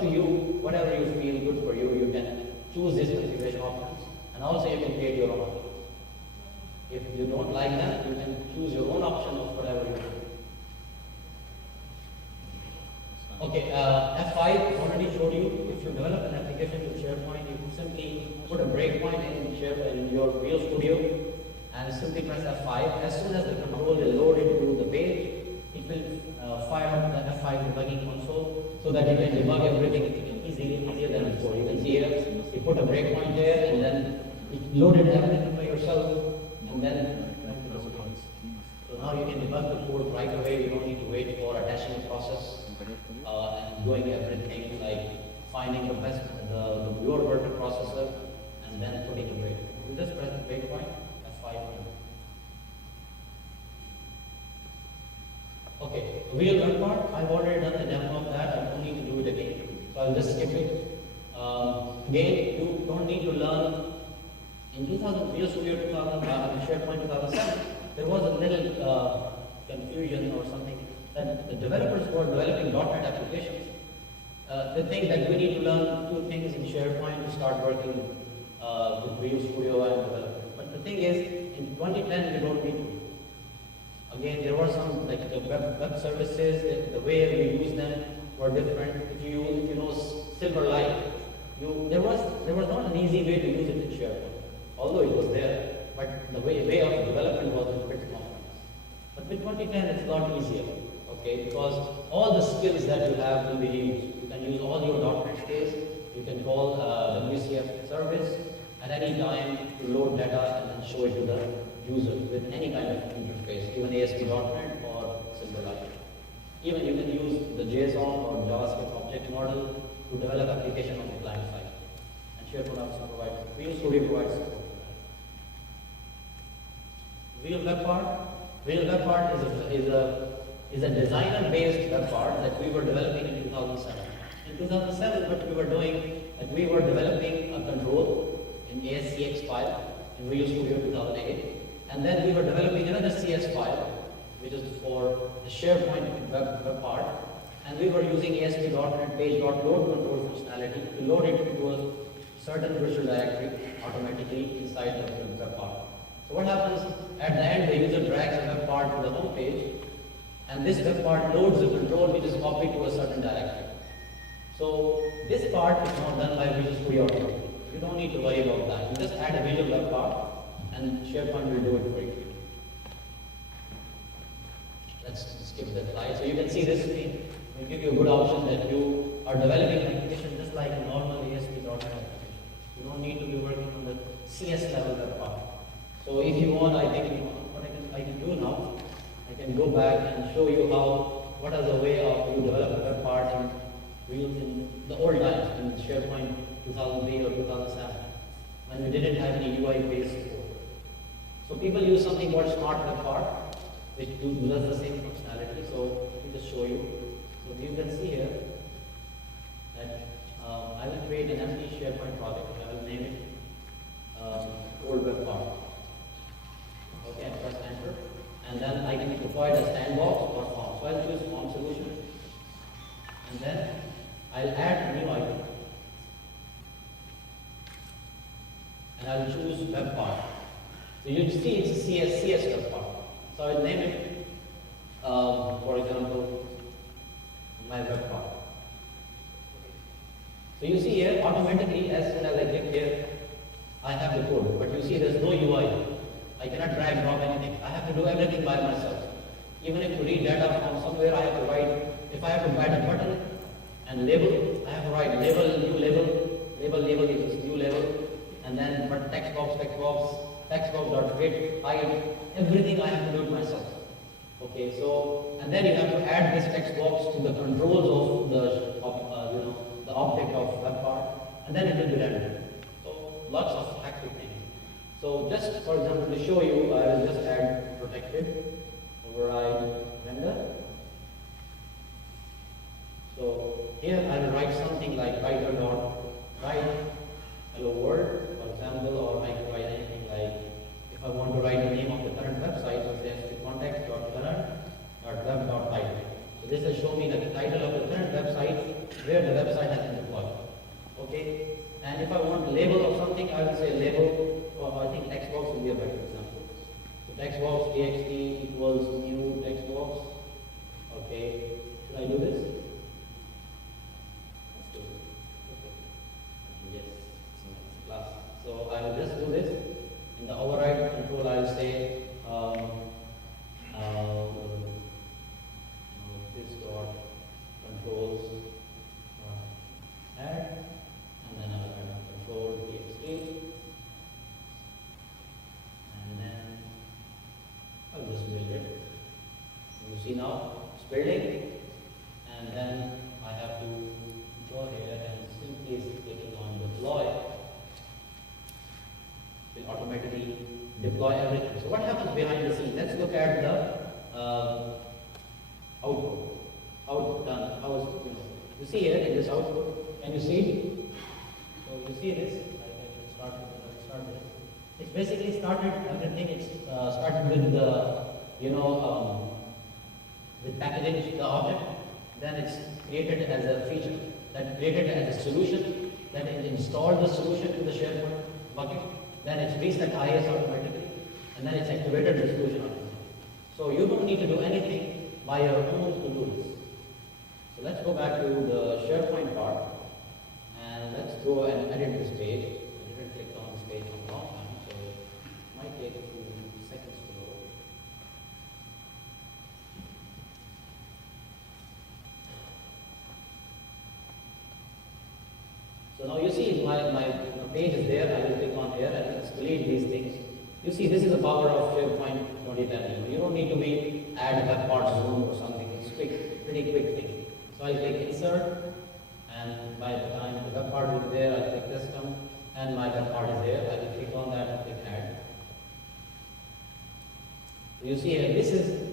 up to you, whatever you feel good for you, you can choose these configuration options, and also you can create your own options. If you don't like them, you can choose your own option of whatever you want. Okay, F5 already showed you. If you develop an application with SharePoint, you simply put a breakpoint in your Visual Studio and simply press F5. As soon as the control is loaded to the page, it will fire up the F5 debugging console so that you can debug everything easier than before. You can see here, you put a breakpoint there and then it loaded everything by yourself, and then so now you can debug the code right away. You don't need to wait for attaching a process and doing everything like finding the best, your word processor, and then putting a breakpoint. You just press the breakpoint, F5. Okay, real web part, I've already done the demo of that. I don't need to do it again. So I'll just skip it. Again, you don't need to learn. In Visual Studio 2000, SharePoint 2007, there was a little confusion or something that the developers who are developing .NET applications, they think that we need to learn two things in SharePoint to start working with Visual Studio and development. But the thing is, in 2010, you don't need to. Again, there were some like the web services, the way we use them were different. If you know Silverlight, there was not an easy way to use it in SharePoint, although it was there. But the way of development was a bit complex. But with 2010, it's a lot easier. Okay, because all the skills that you have will be used. You can use all your .NET skills. You can call WCF service at any time to load data and then show it to the user with any kind of interface, even ASP.NET or Silverlight. Even you can use the JSON or JavaScript object model to develop application on the client side. And SharePoint also provides, Visual Studio provides support. Real web part. Real web part is a designer-based web part that we were developing in 2007. In 2007, what we were doing, that we were developing a control in ASCX file in Visual Studio 2008, and then we were developing another CS file, which is for the SharePoint web part, and we were using ASP.NET page.load control functionality to load it into a certain virtual directory automatically inside the web part. So what happens, at the end, the user drags the web part to the home page, and this web part loads the control which is copied to a certain directory. So this part is not done by Visual Studio automatically. You don't need to worry about that. You just add a visual web part and SharePoint will do it for you. Let's skip that slide. So you can see this screen will give you a good option that you are developing an application just like a normal ASP.NET application. You don't need to be working on the CS level web part. So if you want, I think what I can do now, I can go back and show you what is the way of you develop a web part in the old times, in SharePoint 2003 or 2007, when we didn't have any UI-based support. So people use something called Smart Web Part, which does the same functionality. So let me just show you. So you can see here that I will create an empty SharePoint project. I will name it Old Web Part. Okay, and press enter. And then I can provide a sandbox or form. So I'll choose form solution. And then I'll add a new item. And I'll choose web part. So you see it's a CS web part. So I'll name it, for example, my web part. So you see here, automatically, as soon as I click here, I have the code. But you see there's no UI. I cannot drag, drop anything. I have to do everything by myself. Even if to read data from somewhere, I have to write. If I have to write a button and label, I have to write label, new label is new label, and then text box, dot fit, height, everything I have to do it myself. Okay, so and then you have to add this text box to the controls of the object of web part, and then it will be rendered. So lots of hectic things. So just for example, to show you, I will just add protected, override render. So here I will write something like write hello world, for example, or I can write anything like, if I want to write the name of the current website, so say context.current.web.title. So this will show me the title of the current website where the website has been deployed. Okay, and if I want a label of something, I will say label, or I think text box will be a better example. So text box txt equals new text box. Okay, should I do this? Let's do it. Okay. Yes, it's class. So I will just do this. In the override control, I will say this dot controls add, and then I will add control txt, and then I'll just build it. You see now it's building, and then I have to go here and simply clicking on deploy. It will automatically deploy everything. So what happens behind the scenes? Let's look at the output. How it's done? How is you see here in this output? Can you see? So you see this? I can start with this. It's basically started everything. It's started with the with packaging the object. Then it's created as a feature. Then created as a solution. Then it installed the solution to the SharePoint bucket. Then it's reset IS automatically, and then it's activated the solution automatically. So you don't need to do anything by your own to do this. So let's go back to the SharePoint part, and let's go and edit this page. I didn't click on this page for a long time, so it might take a few seconds to load. So now you see my page is there. I will click on here and let's delete these things. You see, this is the power of SharePoint 2010. You don't need to be add web part zone or something. It's quick, pretty quick thing. So I click insert, and by the time the web part will be there, I click custom, and my web part is there. I will click on that and click add. So you see here, this is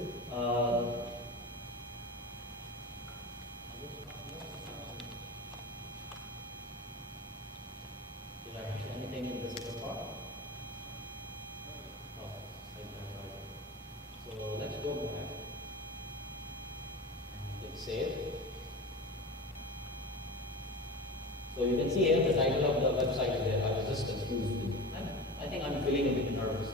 anything in this other part? No, so let's go back and click save. So you can see here the title of the website is there. I was just confused. I think I'm feeling a bit nervous.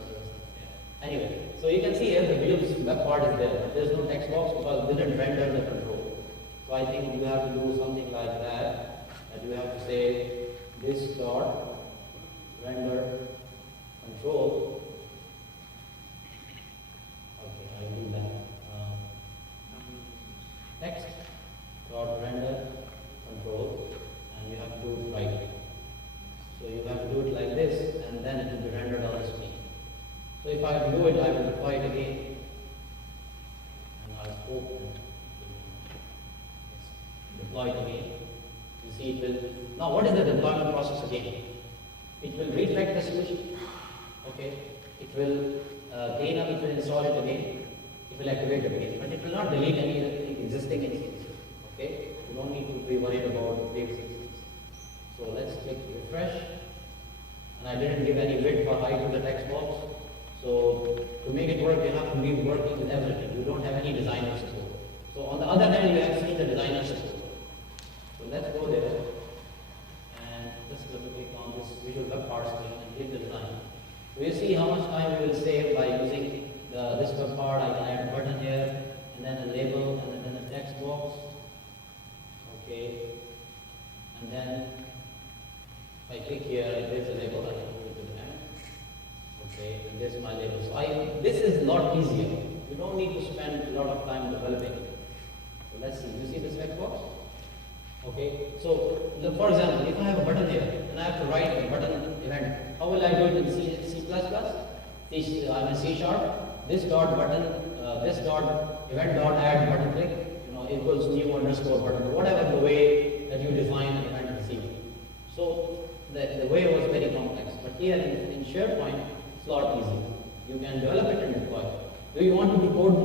Anyway, so you can see here the Views web part is there. There's no text box because it didn't render the control. So I think you have to do something like that. That you have to say this dot render control. Okay, I will do that. Text dot render control, and you have to do it right. So you have to do it like this, and then it will be rendered on the screen. So if I do it, I will deploy it again, and I'll open deploy it again. You see it will. Now, what is the deployment process again? It will redirect the solution. Okay. It will clean up. It will install it again. It will activate it again, but it will not delete any existing instances. Okay. You don't need to be worried about big instances. So let's click refresh. And I didn't give any width or height to the text box. So to make it work, you have to be working with everything. You don't have any designer support. So on the other hand, you have seen the designer support. So let's go there. Just click on this visual web part screen and click the design. So you see how much time we will save by using this web part. I can add a button here, and then a label, and then a text box. Okay. And then if I click here, there's a label. I can move it to the end. Okay. And there's my label. So this is a lot easier. You don't need to spend a lot of time developing it. So let's see. You see this text box? Okay, so for example, if I have a button here and I have to write a button event, how will I do it in C++? I'm in C#. This dot button, this dot event dot add button click, equals new underscore button, whatever the way that you define an event in C. So the way was very complex, but here in SharePoint, it's a lot easier. You can develop it and deploy it. Do you want to decode